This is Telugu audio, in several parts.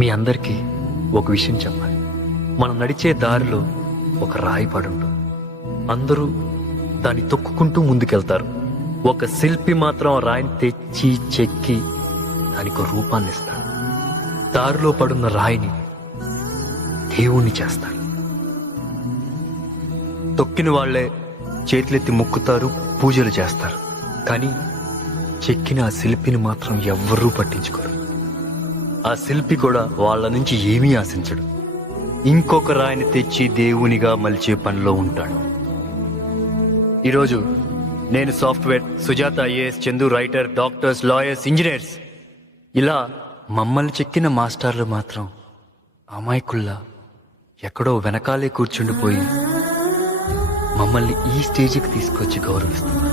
మీ అందరికీ ఒక విషయం చెప్పాలి. మనం నడిచే దారిలో ఒక రాయి పడుంటుంది. అందరూ దాన్ని తొక్కుకుంటూ ముందుకెళ్తారు. ఒక శిల్పి మాత్రం ఆ రాయిని తెచ్చి చెక్కి దానికి ఒక రూపాన్ని ఇస్తాడు. దారిలో పడున్న రాయిని దేవుణ్ణి చేస్తాడు. తొక్కిన వాళ్లే చేతులెత్తి మొక్కుతారు, పూజలు చేస్తారు. కానీ చెక్కిన ఆ శిల్పిని మాత్రం ఎవ్వరూ పట్టించుకోరు. ఆ శిల్పి కూడా వాళ్ళ నుంచి ఏమీ ఆశించడు. ఇంకొక రాయిని తెచ్చి దేవునిగా మలిచే పనిలో ఉంటాడు. ఈరోజు నేను software, Sujatha IAS, Chandu writer, doctors, lawyers, engineers, ఇలా మమ్మల్ని చెక్కిన మాస్టర్లు మాత్రం అమాయకుల్లా ఎక్కడో వెనకాలే కూర్చుండిపోయి మమ్మల్ని ఈ స్టేజికి తీసుకొచ్చి గౌరవిస్తున్నారు.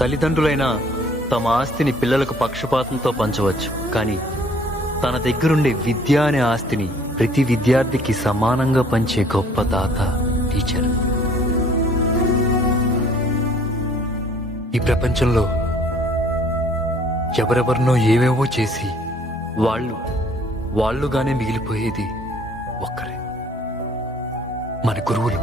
తల్లిదండ్రులైనా తమ ఆస్తిని పిల్లలకు పక్షపాతంతో పంచవచ్చు, కానీ తన దగ్గరుండే విద్య అనే ఆస్తిని ప్రతి విద్యార్థికి సమానంగా పంచే గొప్ప దాత టీచర్. ఈ ప్రపంచంలో ఎవరెవరినో ఏవేవో చేసి వాళ్ళుగానే మిగిలిపోయేది ఒక్కరే, మన గురువులు.